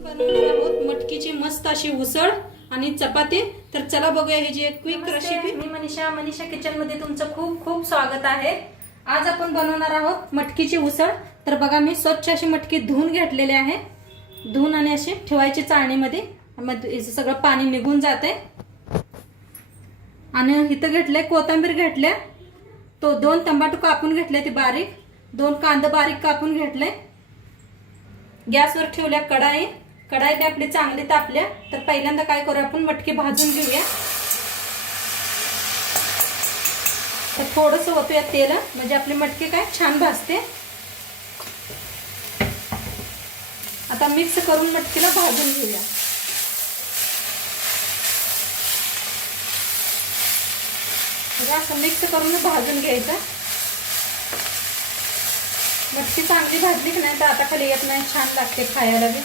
बनवणार आहोत मटकीची मस्त अशी उसळ आणि चपाती. तर चला बघूया ही जी एक क्विक रेसिपी मी मनीषा मनीषा किचनमध्ये तुमचं खूप खूप स्वागत आहे. आज आपण बनवणार आहोत मटकीची उसळ. तर बघा मी स्वच्छ अशी मटकी धुवून घेतलेली आहे. धुवून आणि अशी ठेवायची चाळणीमध्ये. मग सगळं पाणी निघून जाते आणि इथं घेतले कोथिंबीर घेतले तो दोन टमाटो कापून घेतले ते बारीक. दोन कांदा बारीक कापून घेतले गॅसवर ठेवल्या कढाई. कढाई बी आपली चांगली तापल्या. तर पहिल्यांदा काय करू आपण? मटकी भाजून घेऊया. तर थोडस होतूया तेल. म्हणजे आपली मटकी काय? छान भाजते. आता मिक्स करून मटकीला भाजून घेऊया. म्हणजे असं मिक्स करून भाजून घ्यायचं. मटकी चांगली भाजली की नाही तर आता खाली येत नाही. छान लागते खायला बी.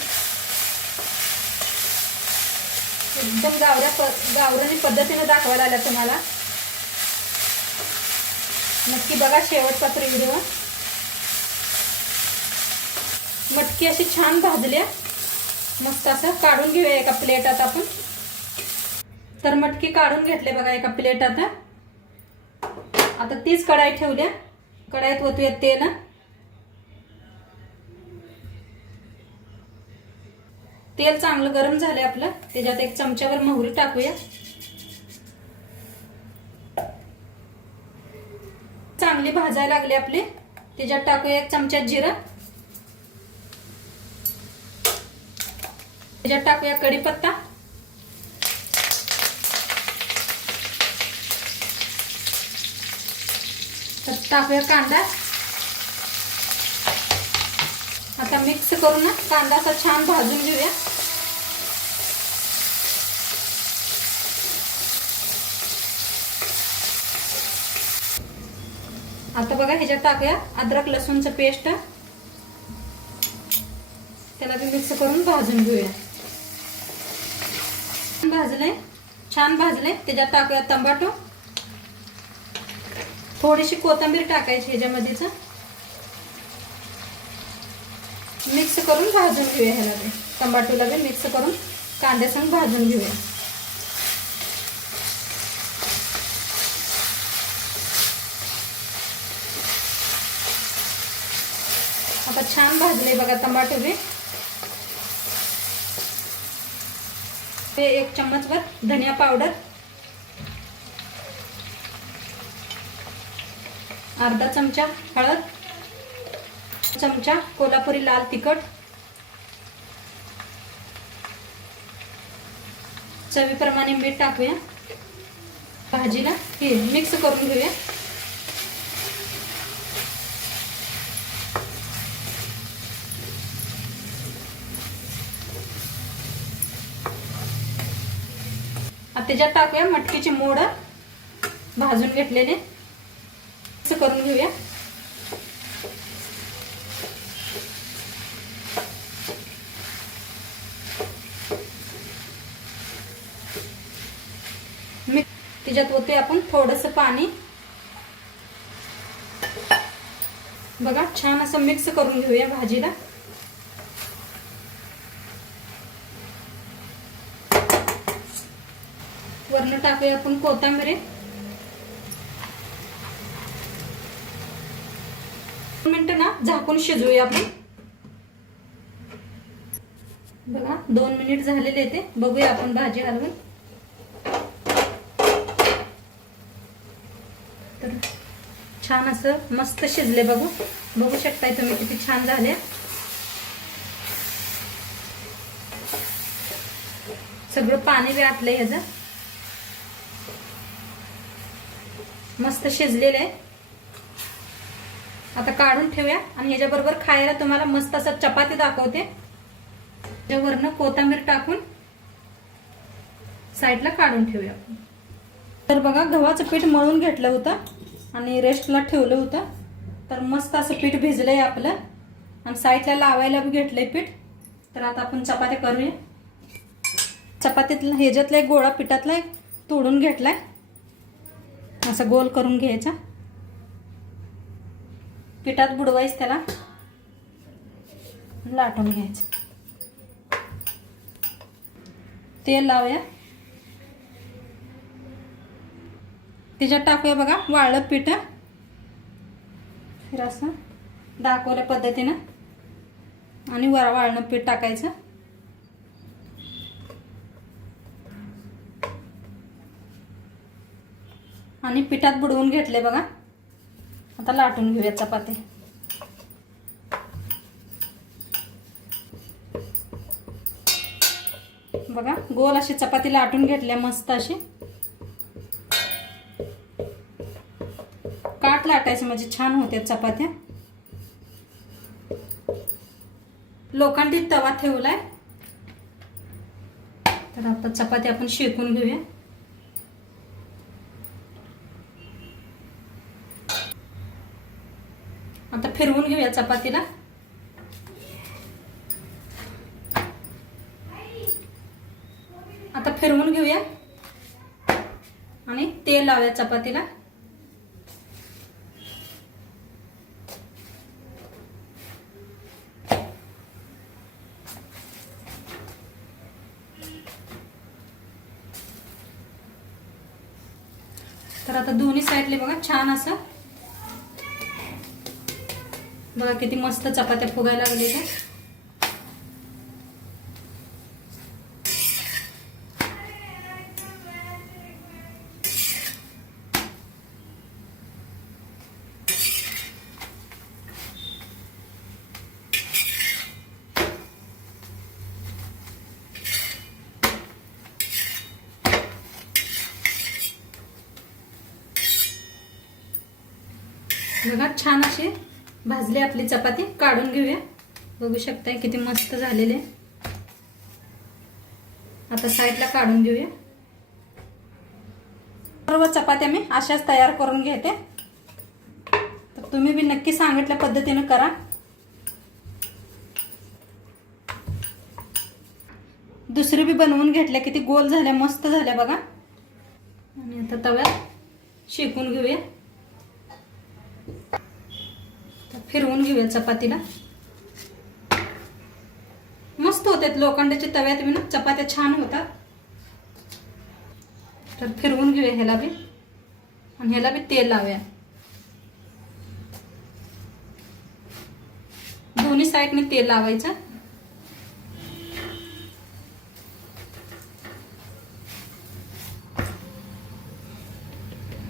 एकदम गावऱ्या प गावरानी पद्धतीने दाखवायला आल्या तुम्हाला. नक्की बघा शेवटपात्र व्हिडिओ मटकी अशी छान भाजल्या. मस्त असं काढून घेऊया एका प्लेटात आपण. तर मटकी काढून घेतले बघा एका प्लेटात. आता तीच कढाई ठेवल्या. कढाईत ओतूया तेल. तेल चांगलं गरम झालंय आपलं. त्याच्यात एक चमच्यावर मोहरी टाकूया. चांगली भाजायला लागली आपली. त्याच्यात टाकूया एक चमचा जिरा. त्याच्यात टाकूया कढीपत्ता. तर टाकूया कांदा. आता मिक्स करून ना. कांदा असा छान भाजून घेऊया. आता बघा ह्याच्यात टाकूया अद्रक लसूणचं पेस्ट. त्याला बी मिक्स करून भाजून घेऊया. भाजले छान भाजलंय. त्याच्यात टाकूया टमाटो थोडीशी कोथिंबीर टाकायची ह्याच्यामध्येच. मिक्स करून भाजून घेऊया ह्याला ते. टमाटोला बी मिक्स करून कांद्यासंग भाजून घेऊया. आता छान भाजले बघा टमाटो बी. ते एक चम्मचभर धनिया पावडर. अर्धा चमचा हळद. चमचा कोल्हापुरी लाल तिखट. चवीप्रमाणे मीठ टाकूया. भाजीला हे मिक्स करून घेऊया. त्याच्यात टाकूया मटकीची मोड भाजून घेतलेले. मिक्स करून घेऊया. तिच्यात त्याच्यात होते आपण थोडस पाणी. बघा छान असं मिक्स करून घेऊया भाजीला. वरण टाकूया आपण कोथिंबीर. मिनटं ना झाकून शिजवूया आपण. बघा दोन मिनिट झालेले ते. बघूया आपण भाजी हलवून. तर छान असं मस्त शिजले बघू. बघू शकताय तुम्ही किती छान झाले सगळं पाणी बी ह्याचं. मस्त शिजलेलं आहे. आता काढून ठेवूया आणि ह्याच्याबरोबर खायला तुम्हाला मस्त असं चपाती दाखवते. त्याच्यावरनं कोथंबीर टाकून साईडला काढून ठेवूया तर बघा गव्हाचं पीठ मळून घेतलं होतं. आणि रेस्टला ठेवलं होतं. तर मस्त असं पीठ भिजलं आहे आपलं. आणि साईडला लावायला बी घेतलंय पीठ. तर आता आपण चपात्या करूया. चपातीतला ह्याच्यातला एक गोळा पिठातला एक तोडून घेतलाय. असं गोल करून घ्यायचा. पिठात बुडवायचं त्याला. लाटून घ्यायचं. तेल लावूया. त्याच्यात टाकूया बघा वाळलं पीठ. फिर असं दाखवल्या पद्धतीनं. आणि वर वाळणं पीठ टाकायचं. आणि पिठात बुडवून घेतले बघा. आता लाटून घेऊया चपाती. बघा गोल अशी चपाती लाटून घेतल्या मस्त अशी. काट लाटायचं म्हणजे छान होत्या चपात्या. लोखंडी तवा ठेवलाय. तर आता चपाती आपण शेकून घेऊया. आता फिरवून घेऊया चपातीला. आता फिरवून घेऊया. आणि तेल लावूया चपातीला. तर आता दोन्ही साईडले बघा छान असं. बघा किती मस्त चपात्या फुगायला लागले बघा छान अशी भाजली आपली चपाती. काढून घेऊया. बघू शकताय किती मस्त झालेले. आता साईडला काढून घेऊया. सर्व चपात्या मी अशाच तयार करून घेते. तर तुम्ही बी नक्की सांगितल्या पद्धतीनं करा. दुसरी बी बनवून घेतल्या किती गोल झाल्या मस्त झाल्या बघा. आणि आता तव्यात शेकून घेऊया. फिरवून घेऊया चपातीला. मस्त होतात लोखंडाच्या तव्यात बी ना चपात्या छान होतात. तर फिरवून घेऊया ह्याला बी. आणि ह्याला बी तेल लावूया. दोन्ही साईडने तेल लावायचं.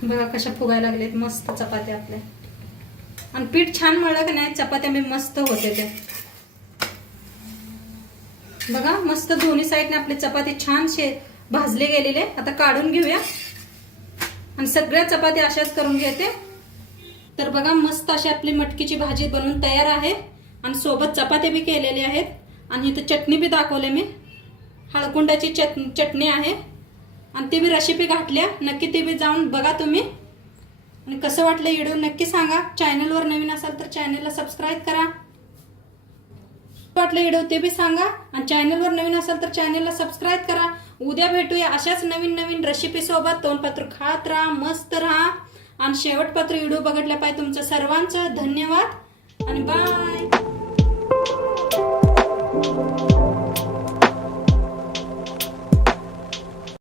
बघा कशा फुगायला लागलेत मस्त चपात्या आपल्या. आणि पीठ छान मळलं की नाही चपात्या मी मस्त होते ते बघा मस्त दोन्ही साईडने आपली चपाती छान शे भाजले गेलेले. आता काढून घेऊया. आणि सगळ्या चपात्या अशाच करून घेते. तर बघा मस्त अशी आपली मटकीची भाजी बनवून तयार आहे. आणि सोबत चपात्या बी केलेल्या आहेत. आणि इथं चटणी बी दाखवले मी. हळकुंडाची चट चटणी आहे. आणि ती बी रेसिपी घातल्या. नक्की ती बी जाऊन बघा तुम्ही. आणि कसं वाटलं व्हिडिओ नक्की सांगा. चॅनलवर नवीन असाल तर चॅनलला सबस्क्राईब करा. वाटलं व्हिडिओ ते बी सांगा. आणि चॅनलवर नवीन असाल तर चॅनलला सबस्क्राईब करा. उद्या भेटूया अशाच नवीन नवीन रेसिपीसोबत तोंडपत्र खात राहा मस्त राहा. आणि शेवटपत्र व्हिडिओ बघितला पाहिजे तुमचं सर्वांचं. धन्यवाद. आणि बाय